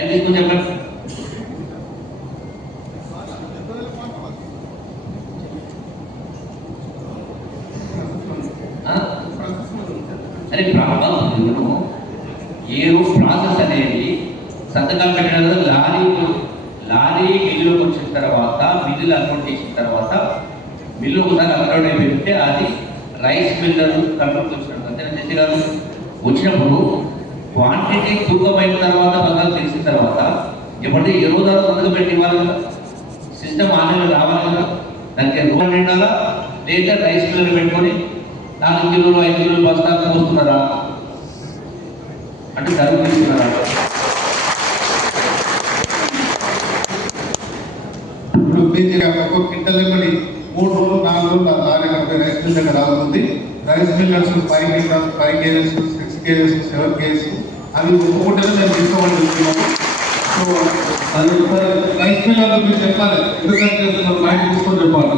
అయితే తీసుకుని చెప్పండి. అరే ప్రాబ్లం ఏ ప్రాసెస్ అనేది సంతకాలు పెట్టిన లారీ మిల్లులోకి వచ్చిన తర్వాత మిల్లులు అకౌంట్ చేసిన తర్వాత మిల్లు ఒకసారి అకౌంట్ పెడితే అది రైస్ మిల్లర్ కంట్రోల్కి వచ్చినట్టు అంతేనా చేసి కాదు. వచ్చినప్పుడు క్వాంటిటీ తూకమైన తర్వాత బాగా తెలిసిన తర్వాత ఎప్పటికీ ఏ రోజు సంతకం పెట్టి ఇవ్వాలి కదా, సిస్టమ్ ఆన్లైన్లో రావాలి కదా. దానికి రూపాయలు నిండాలా లేదా రైస్ మిల్లర్ పెట్టుకొని 4 కిలోలు 5 కిలోలు బస్తా పోస్తున్నారా అంటే సరుకు తీసుకున్నారా? ఇప్పుడు ఒక్కొక్క క్వింటల్ ఇవ్వండి 3 రోజులు 4 రోజులు లారీ రైస్ మిల్ దగ్గర రావుతుంది. Rice millers 5 kgs 6 kgs 7 kgs అవి ఒక్కొక్కటి మేము తీసుకోమని చెప్తున్నాము. సో అది రైస్ మిల్లర్లో మీరు చెప్పాలి ఎందుకంటే బయట తీసుకొని చెప్పాలి.